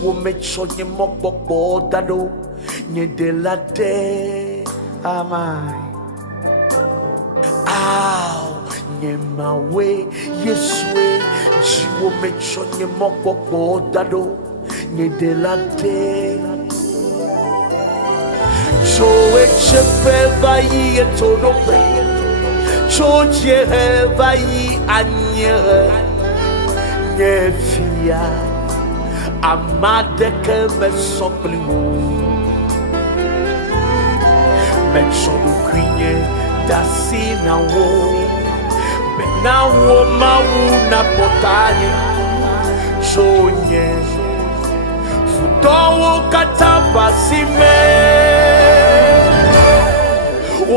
Jiwo mecho nye mokbokbo dado nye de la de amai. Ow nye mawe Yeswe jiwo mecho nye mokbokbo dado nye de la de. Cho echepe vayi etorope cho jere vayi anyere nye fia amadeke me sopliwo me chodo kwinye dasi na wo be na wo mawu na potanye chonye fudowo kataba sime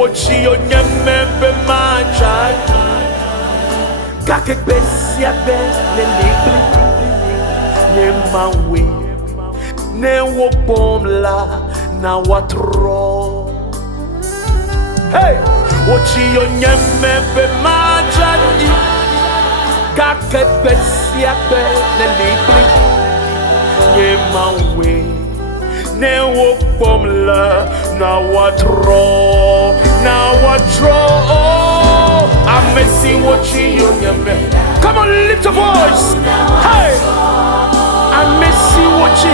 ochi onyeme be macha kake besia be le libre ne mawe ne wo pomla na Woatro. Hey, ochi onyeme be macha kake besia be le libre ne mawe ne wo pomla na Woatro. I'm missing what you come on, lift your voice. Hey, I'm missing what you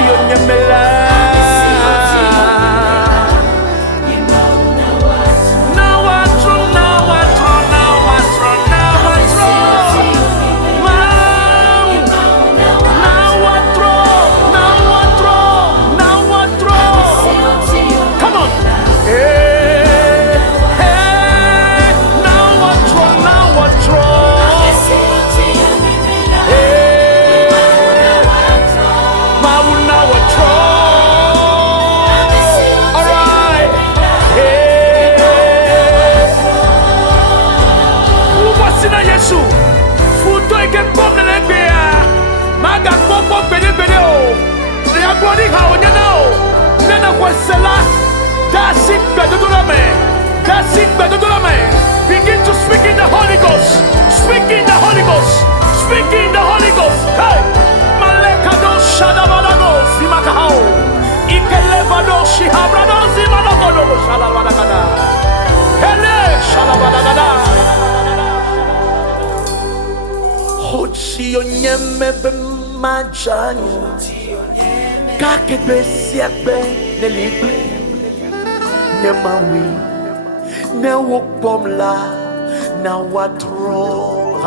begin to speak in the Holy Ghost. Speak in the Holy Ghost. Speak in the Holy Ghost. Hey, Malekado Shadabalago Simakao Ikelevado Shihabrado Zimalagodo Shalabadagada Hele Shalabadagada Hochi Onyeme Bemajani Kake Besiakbe Nelibre Nemawi ne wo pomla na Woatro.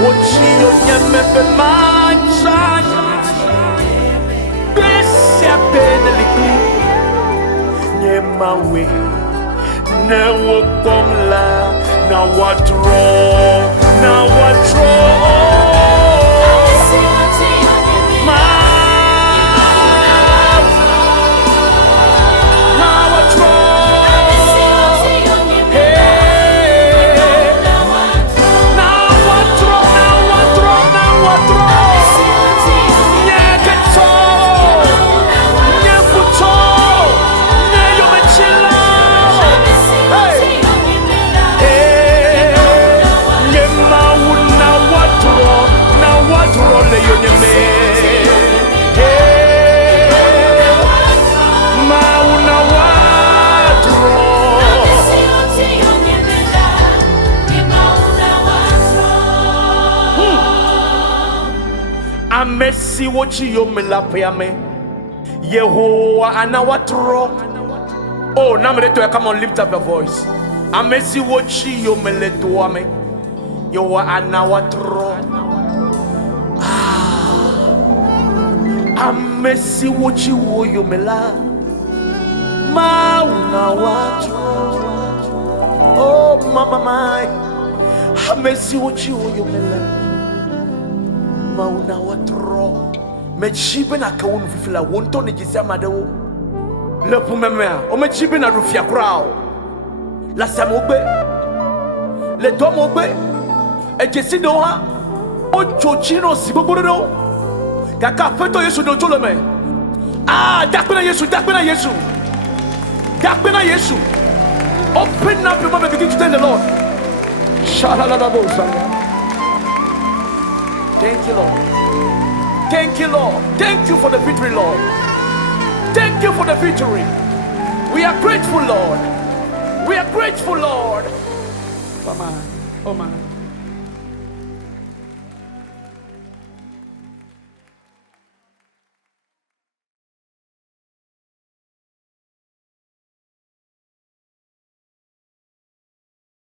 Wochi onyeme be mancha besia benelipi ne mawe ne wo pomla na Woatro. Amesi wochi yomelapyame Yehovah ana Woatro. Oh, now come on, lift up your voice. Amesi wochi yomeletuame Yehovah ana Woatro. Amesi wochi wo yomela Mauna Woatro. Oh, mama mai. Amesi wochi wo yomela Mauna Woatro. Mechibe na kawunu fifila wonto ni jisia madewo lepu memea o mechibe na rufia krao la samogbe le domogbe ejesi do ha o chochino sibogoro kaka feto Yesu do tolome dakpena Yesu open up your mouth and begin to tell the Lord. Thank you, Lord. Thank you, Lord. Thank you for the victory, Lord. Thank you for the victory. We are grateful, Lord. We are grateful, Lord. Oh, man. Oh, man.